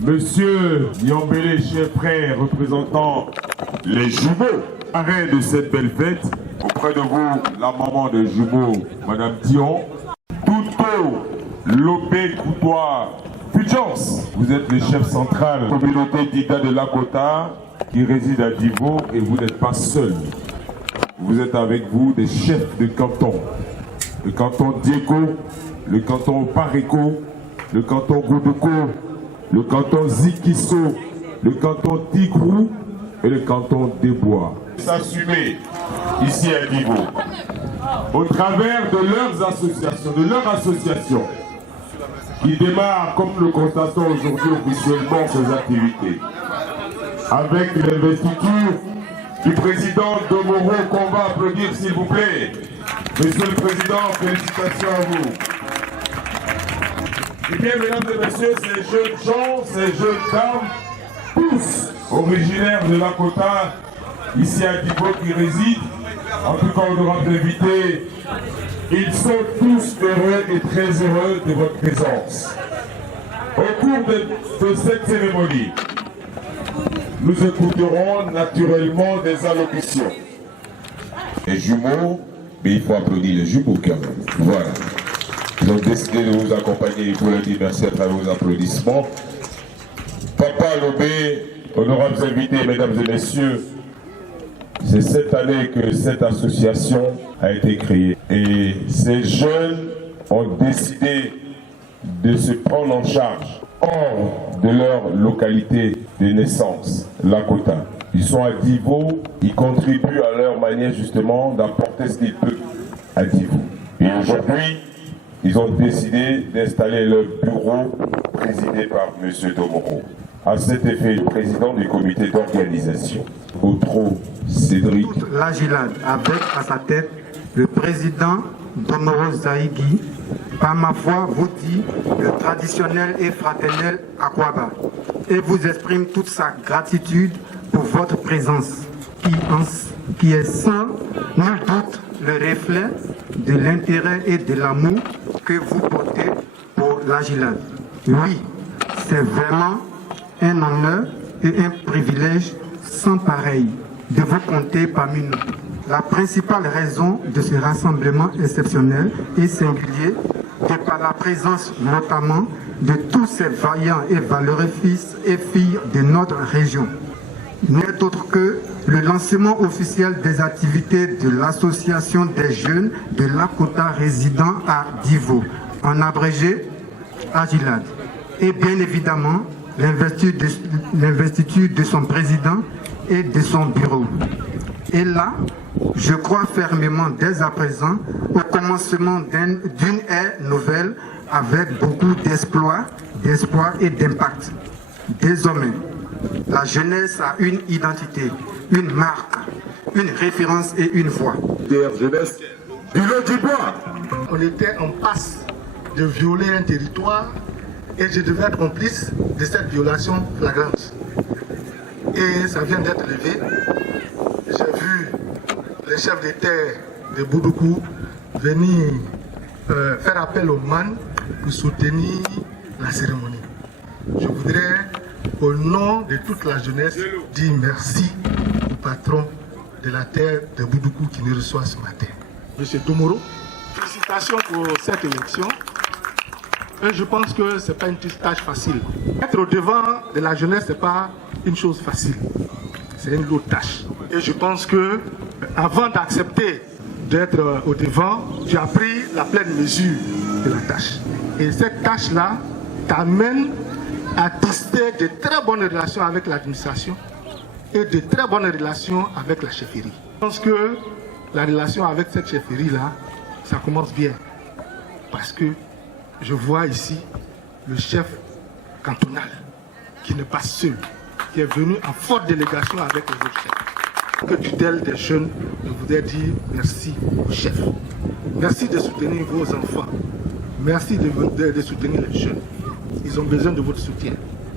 Monsieur Yombele, chef frère, représentant les jumeaux, arrêt de cette belle fête. Auprès de vous, la maman de jumeaux, Madame Dion. Touto, Lopé, Coutoir, Fulgence. Vous êtes le chef central de la communauté d'Ida de Lakota qui réside à Divo et vous n'êtes pas seul. Vous êtes avec vous des chefs de canton. Le canton Diego, le canton Pareco, le canton Goudouko, le canton Zikiso, le canton Tigrou et le canton Desbois. S'assumer ici à Divo, au travers de leurs associations, qui démarrent, comme le constatons aujourd'hui officiellement, ses activités. Avec l'investiture du président Domoro, qu'on va applaudir s'il vous plaît. Monsieur le Président, félicitations à vous. Et bien, mesdames et messieurs, ces jeunes gens, ces jeunes dames, tous originaires de Lakota, ici à Divo qui résident, en tout cas honorables invités, ils sont tous heureux et très heureux de votre présence. Au cours de cette cérémonie, nous écouterons naturellement des allocutions. Les jumeaux, mais il faut applaudir les jumeaux quand même. Voilà. Ils ont décidé de vous accompagner, il faut leur dire merci à travers vos applaudissements. Papa Lobé, honorables invités, mesdames et messieurs, c'est cette année que cette association a été créée. Et ces jeunes ont décidé de se prendre en charge hors de leur localité de naissance, Lakota. Ils sont à Divo, ils contribuent à leur manière justement d'apporter ce qu'ils peuvent à Divo. Et aujourd'hui, ils ont décidé d'installer leur bureau présidé par M. Domoro. À cet effet, le président du comité d'organisation, Otro Cédric. L'Agilad, avec à sa tête le président Domoro Zaïgui, par ma foi, vous dit le traditionnel et fraternel Akwaba et vous exprime toute sa gratitude pour votre présence qui est sans nul doute le reflet de l'intérêt et de l'amour que vous portez pour l'Agilad. Oui, c'est vraiment un honneur et un privilège sans pareil de vous compter parmi nous. La principale raison de ce rassemblement exceptionnel et singulier est par la présence notamment de tous ces vaillants et valeureux fils et filles de notre région. N'est autre que le lancement officiel des activités de l'association des jeunes de Lakota résidant à Divo, en abrégé Agilad, et bien évidemment l'investiture de son président et de son bureau. Et là, je crois fermement dès à présent au commencement d'une ère nouvelle avec beaucoup d'espoir et d'impact. Désormais, la jeunesse a une identité, une marque, une référence et une voix. Jeunesse, du bois. On était en passe de violer un territoire et je devais être complice de cette violation flagrante. Et ça vient d'être levé. J'ai vu les chefs de terre de Boudoukou venir faire appel aux man pour soutenir la cérémonie. Je voudrais, au nom de toute la jeunesse, dire merci au patron de la terre de Boudoukou qui nous reçoit ce matin. Monsieur Domoro, félicitations pour cette élection. Et je pense que ce n'est pas une tâche facile. Être au devant de la jeunesse, ce n'est pas une chose facile. C'est une lourde tâche. Et je pense que avant d'accepter d'être au devant, tu as pris la pleine mesure de la tâche. Et cette tâche-là t'amène à tisser de très bonnes relations avec l'administration et de très bonnes relations avec la chefferie. Je pense que la relation avec cette chefferie-là, ça commence bien. Parce que je vois ici le chef cantonal qui n'est pas seul, qui est venu en forte délégation avec les autres chefs. Que tutelle des jeunes, je voudrais dire merci au chef. Merci de soutenir vos enfants. Merci de soutenir les jeunes. Ils ont besoin de votre soutien.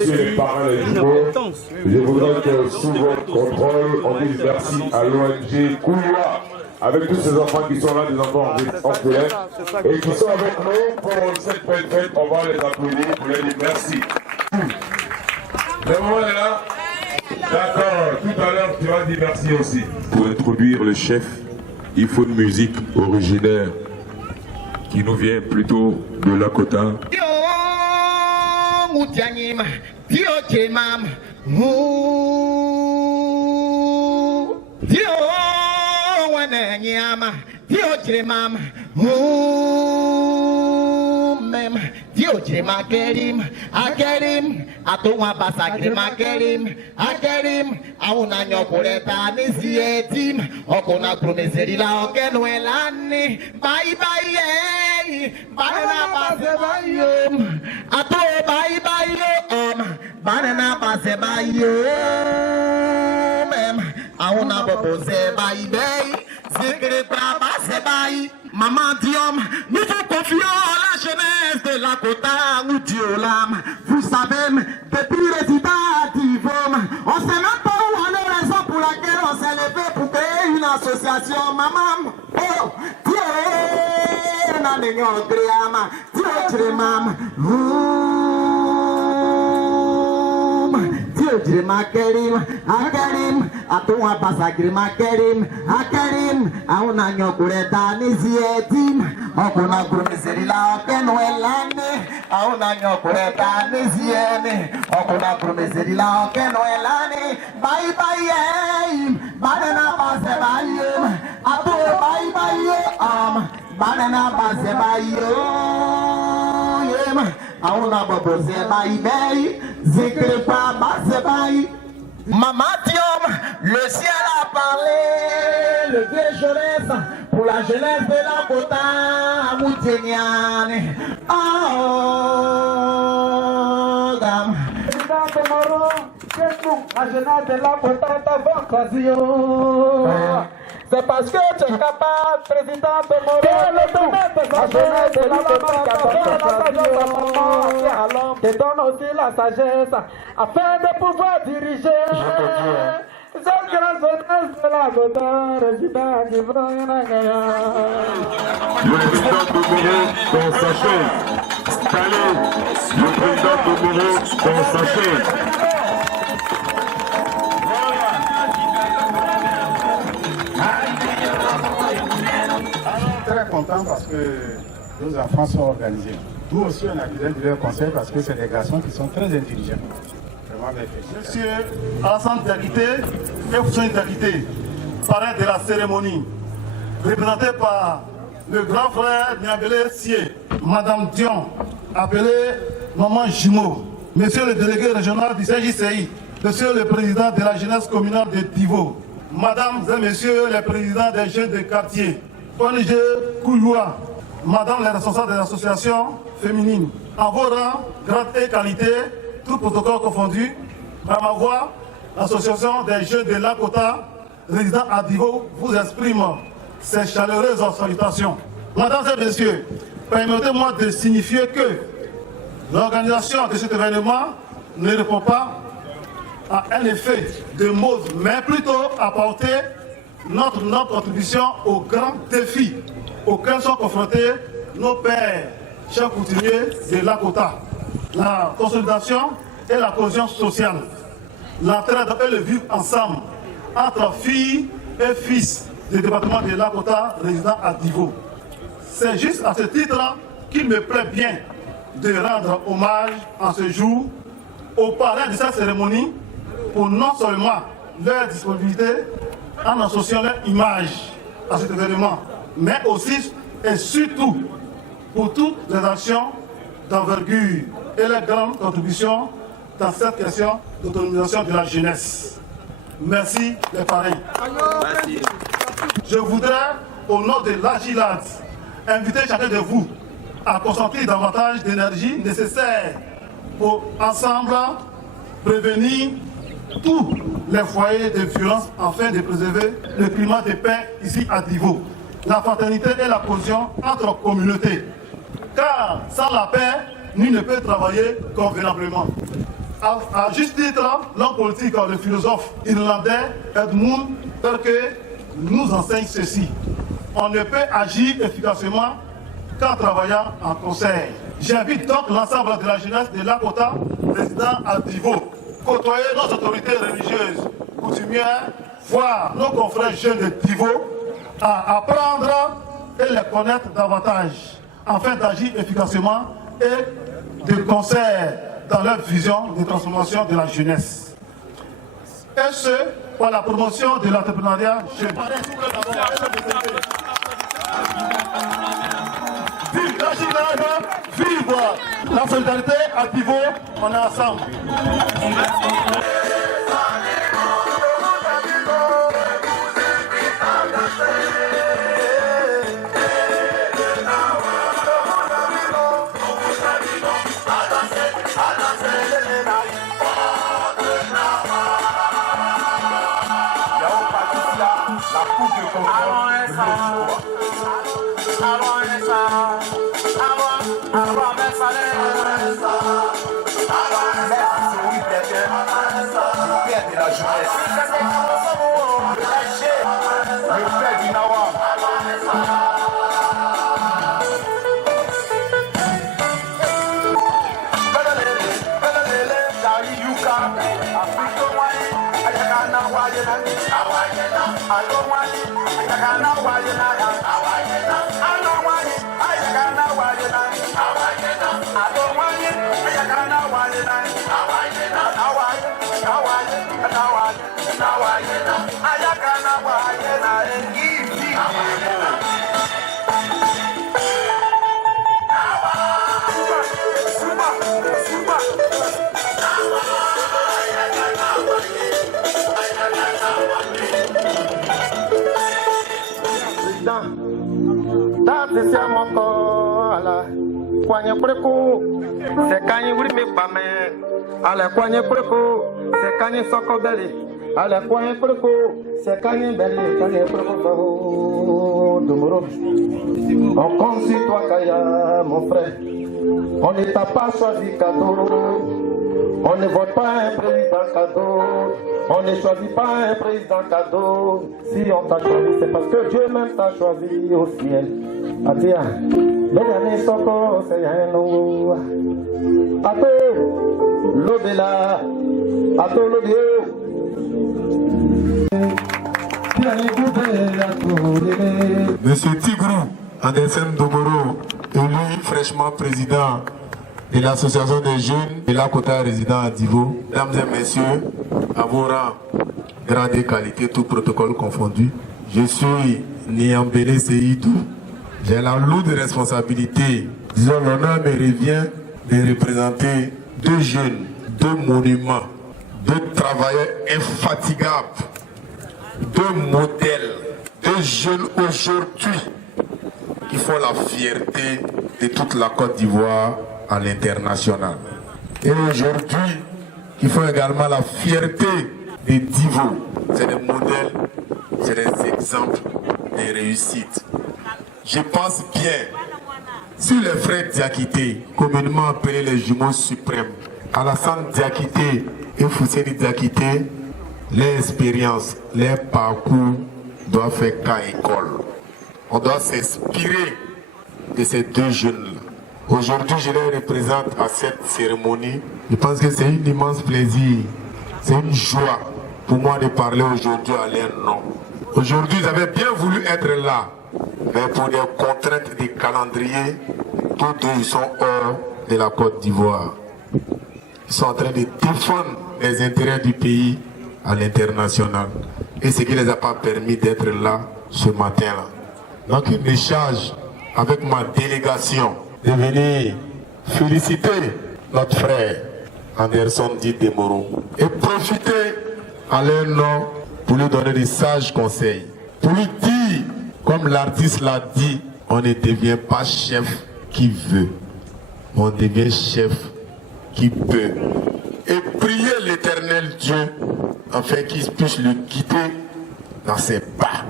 Monsieur les parents et jumeaux, je voudrais que sous votre contrôle, on dise merci à l'ONG Kouloua, avec tous ces enfants qui sont là, des enfants orphelins, et qui sont avec nous pour cette belle fête. On va les applaudir pour leur dire merci. Le moment est là. D'accord, tout à l'heure tu vas dire merci aussi. Pour introduire le chef, il faut une musique originaire qui nous vient plutôt de Lakota. Dio Jema Kerim, Akerim, Atoma Basakrim, Akerim, Akerim, Auna Nyokoleta, Nisietim, Okona Promesera, Okenuelani, bye bye, Banana Basebayum, Ato bye bye, Banana Basebayum, Auna Bobose, bye bye, Secreta Basebayi. Maman Diom, nous vous confions la jeunesse de Lakota ou Diolam. Vous savez, depuis résident d'Ivom, on ne sait même pas où on est, raison pour laquelle on s'est levé pour créer une association. Maman, oh, Dieu, n'a n'ayons créama, Dieu, mam, Dieu, Kerim, Akerim, Atoma Basakrim, Akerim, Akerim, Auna Nyokuleta, Nisietim, Okuna Promesera, Okenuelane, Auna Nyokuleta, Nisiene, Okuna Promesera, Okenuelane, bye bye, Banana Basebayum, Ato bye bye, Banana Basebayum. Auna Bobose bye Zikrepa Basebayi. Maman Diom, le ciel a parlé, le vieux jeunesse, pour la jeunesse de la Kota, Moutieniane. Oh, dame. La jeunesse de la Kota t'avance. C'est parce que tu es capable, président de Moro, la jeunesse de la Kota te donne aussi la sagesse afin de pouvoir diriger. Cette grande jeunesse de la Kota, résident du Brunagaya. Le président de Moro dans sa chaise. Calé, le président de Moro dans sa chaise. Très content parce que nos enfants sont organisés. Nous aussi, on a besoin de leur conseil parce que c'est des garçons qui sont très intelligents. Vraiment bien fait. Monsieur Alassane Diakité et Foussouin Diakité, parrain de la cérémonie, représenté par le grand frère Niabele Sié, Madame Dion, appelée Maman Jimo, Monsieur le délégué régional du CJCI, Monsieur le président de la jeunesse communale de Tivo, Madame et Messieurs les présidents des jeunes de quartier, ONG Kouyoua, Madame les responsables des associations féminines, en vos rangs, grade et qualité, tout protocole confondu, à ma voix, l'association des jeunes de Lakota, résidant à Divo, vous exprime ses chaleureuses salutations. Mesdames et messieurs, permettez-moi de signifier que l'organisation de cet événement ne répond pas à un effet de mode, mais plutôt apporter notre contribution aux grands défis auxquels sont confrontés nos pères, chers coutumiers de Lakota. La consolidation et la cohésion sociale, l'entraide et le vivre ensemble entre filles et fils du département de Lakota résidant à Divo. C'est juste à ce titre qu'il me plaît bien de rendre hommage en ce jour aux parrains de cette cérémonie pour non seulement leur disponibilité en associant leur image à cet événement, mais aussi et surtout pour toutes les actions d'envergure et les grandes contributions dans cette question d'autonomisation de la jeunesse. Merci les parrains. Merci. Je voudrais, au nom de l'Agilad, inviter chacun de vous à concentrer davantage d'énergie nécessaire pour ensemble prévenir tous les foyers de violence afin de préserver le climat de paix ici à Divo, la fraternité et la cohésion entre communautés. Car sans la paix, nul ne peut travailler convenablement. À juste titre, l'homme politique, le philosophe irlandais Edmund Burke nous enseigne ceci. On ne peut agir efficacement qu'en travaillant en concert. J'invite donc l'ensemble de la jeunesse de Lakota résidant à Divo côtoyer nos autorités religieuses, coutumières, voir nos confrères jeunes de Divo, à apprendre et les connaître davantage, afin d'agir efficacement et de concert dans leur vision de transformation de la jeunesse. Et ce, par la promotion de l'entrepreneuriat jeune. Vive la Gigane, vive la solidarité à Divo, on est ensemble. C'est quand il me pas à la coigne préco, c'est quand il s'en cobelle, à la coigne préco, c'est quand il belle, quand il préco, on compte sur toi, Kaya, mon frère. On ne t'a pas choisi cadeau, on ne vote pas un président cadeau, on ne choisit pas un président cadeau. Si on t'a choisi, c'est parce que Dieu même t'a choisi au ciel. Adia, Béani Soko, c'est un nouveau. Ato, l'obéla, ato l'obéo. Monsieur Tigrou Andersen Domoro, élu fraîchement président de l'association des jeunes de Lakota résident à Divo. Mesdames et messieurs, à vos rangs, grade et qualité, tout protocole confondu. Je suis Niambele Seydou. J'ai la lourde responsabilité, disons l'honneur me revient de représenter deux jeunes, deux monuments, deux travailleurs infatigables, deux modèles, deux jeunes aujourd'hui qui font la fierté de toute la Côte d'Ivoire à l'international. Et aujourd'hui, qui font également la fierté des Divo. C'est des modèles, c'est des exemples de réussite. Je pense bien sur les frères Diakité, communément appelés les jumeaux suprêmes, Alassane Diakité et Fousseni Diakité, les expériences, les parcours doivent faire qu'à école. On doit s'inspirer de ces deux jeunes-là. Aujourd'hui, je les représente à cette cérémonie. Je pense que c'est un immense plaisir, c'est une joie pour moi de parler aujourd'hui à leur nom. Aujourd'hui, j'avais bien voulu être là, mais pour des contraintes de calendrier, tous deux ils sont hors de la Côte d'Ivoire. Ils sont en train de défendre les intérêts du pays à l'international. Et ce qui ne les a pas permis d'être là ce matin-là. Donc il me charge avec ma délégation de venir féliciter notre frère Anderson Dit Demoro et profiter à leur nom pour lui donner des sages conseils. Pour lui dire, comme l'artiste l'a dit, on ne devient pas chef qui veut, on devient chef qui peut. Et prier l'Éternel Dieu afin qu'il puisse le guider dans ses pas.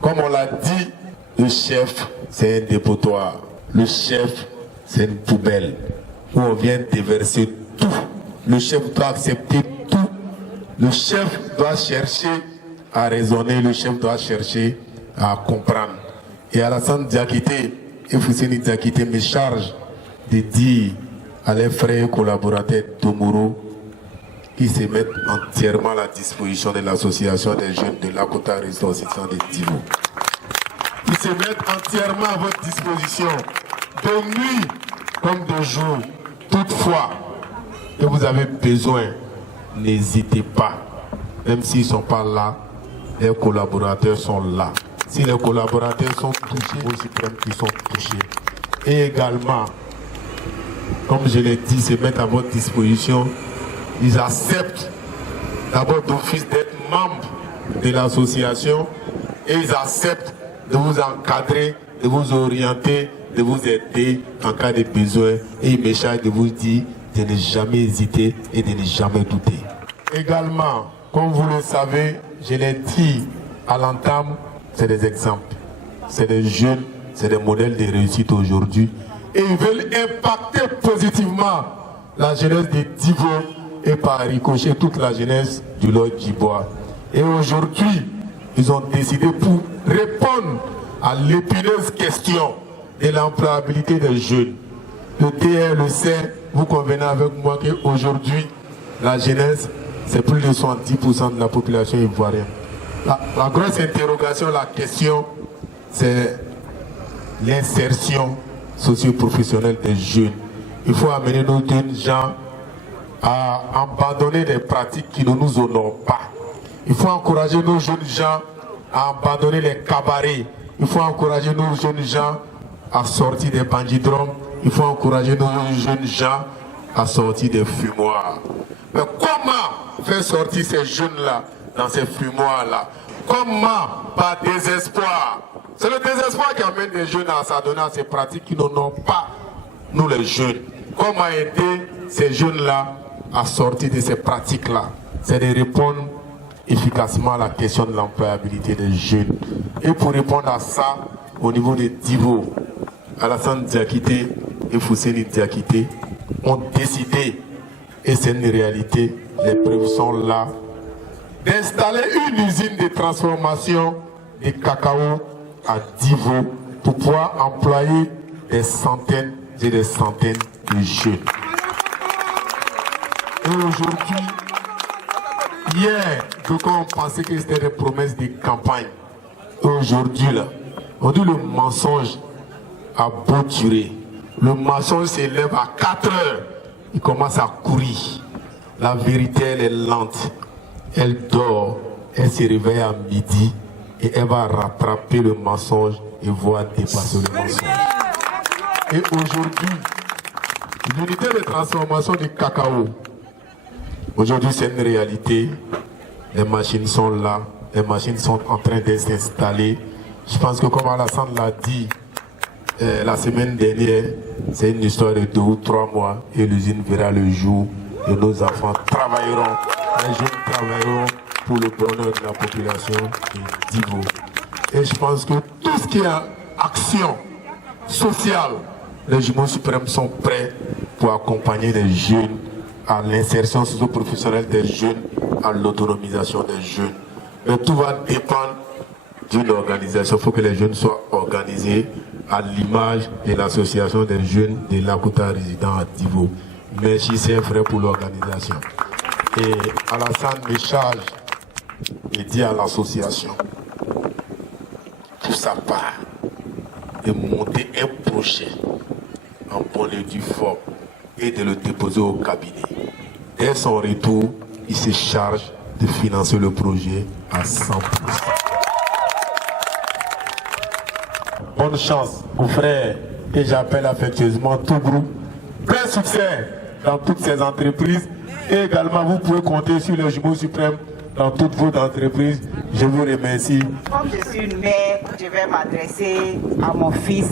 Comme on l'a dit, le chef, c'est un dépotoir. Le chef, c'est une poubelle où on vient déverser tout. Le chef doit accepter tout. Le chef doit chercher à raisonner. Le chef doit chercher à comprendre. Et Alassane Diakité et Fousseni Diakité me chargent de dire à les frères collaborateurs Tomoro qui se mettent entièrement à la disposition de l'association des jeunes de Lakota Résidence de Divo. Ils se mettent entièrement à votre disposition, de nuit comme de jour. Toutefois, que vous avez besoin, n'hésitez pas. Même s'ils ne sont pas là, les collaborateurs sont là. Si les collaborateurs sont touchés, au suprême, ils sont touchés. Et également, comme je l'ai dit, se mettent à votre disposition. Ils acceptent d'abord d'office d'être membres de l'association et ils acceptent de vous encadrer, de vous orienter, de vous aider en cas de besoin. Et ils me chargent de vous dire de ne jamais hésiter et de ne jamais douter. Également, comme vous le savez, je l'ai dit à l'entame, c'est des exemples. C'est des jeunes, c'est des modèles de réussite aujourd'hui. Et ils veulent impacter positivement la jeunesse de Divo et par ricochet toute la jeunesse du Lot-Djibois. Et aujourd'hui, ils ont décidé pour répondre à l'épineuse question de l'employabilité des jeunes. Le TR le sait, vous convenez avec moi qu'aujourd'hui, la jeunesse, c'est plus de 70% de la population ivoirienne. La grosse interrogation, la question, c'est l'insertion socio-professionnelle des jeunes. Il faut amener nos jeunes gens à abandonner des pratiques qui ne nous honorent pas. Il faut encourager nos jeunes gens à abandonner les cabarets. Il faut encourager nos jeunes gens à sortir des bandidromes. Il faut encourager nos jeunes gens à sortir des fumoirs. Mais comment faire sortir ces jeunes-là dans ces fumoirs-là? Comment? Par désespoir. C'est le désespoir qui amène les jeunes à s'adonner à ces pratiques qui n'en ont pas, nous les jeunes. Comment aider ces jeunes-là à sortir de ces pratiques-là? C'est de répondre efficacement à la question de l'employabilité des jeunes. Et pour répondre à ça, au niveau des Divo, Alassane Diakité et Fousseni Diakité ont décidé, et c'est une réalité, les preuves sont là, d'installer une usine de transformation de cacao à Divo pour pouvoir employer des centaines et des centaines de jeunes. Et aujourd'hui, hier, on pensait que c'était des promesses de campagne. Aujourd'hui, là, on dit le mensonge a beau durer. Le mensonge s'élève à 4 heures. Il commence à courir. La vérité, elle est lente. Elle dort. Elle se réveille à midi. Et elle va rattraper le mensonge et voir dépasser le mensonge. Et aujourd'hui, l'unité de transformation du cacao, aujourd'hui c'est une réalité. Les machines sont là. Les machines sont en train de s'installer. Je pense que comme Alassane l'a dit la semaine dernière, c'est une histoire de 2 ou 3 mois et l'usine verra le jour et nos enfants travailleront, les jeunes travailleront pour le bonheur de la population de Divo. Et je pense que tout ce qui est action sociale, les jumeaux suprêmes sont prêts pour accompagner les jeunes à l'insertion socio-professionnelle des jeunes, à l'autonomisation des jeunes. Mais tout va dépendre d'une organisation. Il faut que les jeunes soient organisés à l'image de l'association des jeunes de Lakota résidant à Divo. Merci, c'est vrai pour l'organisation. Et Alassane me charge et dit à l'association, pour sa part, de monter un projet en bonne et due forme et de le déposer au cabinet. Dès son retour, il se charge de financer le projet à 100%. Bonne chance aux frères et j'appelle affectueusement tout groupe. Plein succès dans toutes ces entreprises et également vous pouvez compter sur les jumeaux suprêmes dans toutes vos entreprises. Je vous remercie. Comme je suis une mère, je vais m'adresser à mon fils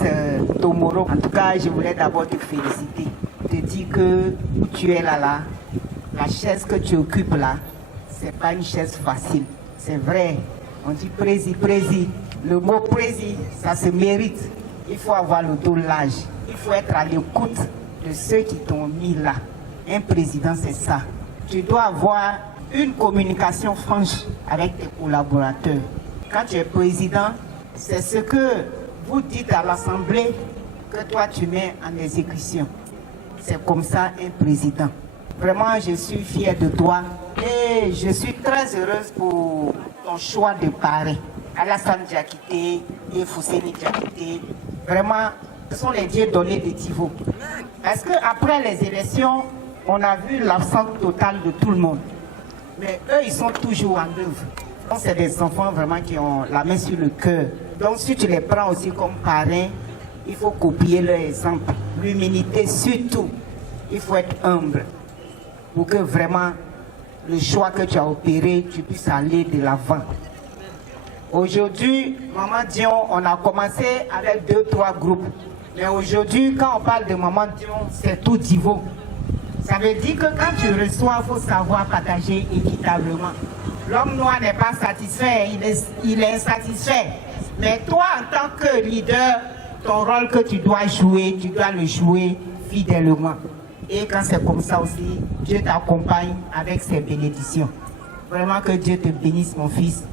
Tomoro. En tout cas, je voulais d'abord te féliciter. Te dire que tu es là. La chaise que tu occupes là, c'est pas une chaise facile. C'est vrai. On dit prési. Le mot prési, ça se mérite. Il faut avoir le dos large. Il faut être à l'écoute de ceux qui t'ont mis là. Un président, c'est ça. Tu dois avoir une communication franche avec tes collaborateurs. Quand tu es président, c'est ce que vous dites à l'Assemblée que toi tu mets en exécution. C'est comme ça un président. Vraiment, je suis fière de toi et je suis très heureuse pour ton choix de parrain. Alassane Diakité et Fousseni Diakité, vraiment, ce sont les dieux donnés de Divo. Parce qu'après les élections, on a vu l'absence totale de tout le monde. Mais eux, ils sont toujours en œuvre. Donc, c'est des enfants vraiment qui ont la main sur le cœur. Donc, si tu les prends aussi comme parrains, il faut copier leur exemple. L'humilité surtout. Il faut être humble pour que vraiment le choix que tu as opéré, tu puisses aller de l'avant. Aujourd'hui, Maman Dion, on a commencé avec 2-3 groupes. Mais aujourd'hui, quand on parle de Maman Dion, c'est tout Divo. Ça veut dire que quand tu reçois, il faut savoir partager équitablement. L'homme noir n'est pas satisfait, il est insatisfait. Mais toi, en tant que leader, ton rôle que tu dois le jouer fidèlement. Et quand c'est comme ça aussi, Dieu t'accompagne avec ses bénédictions. Vraiment que Dieu te bénisse, mon fils.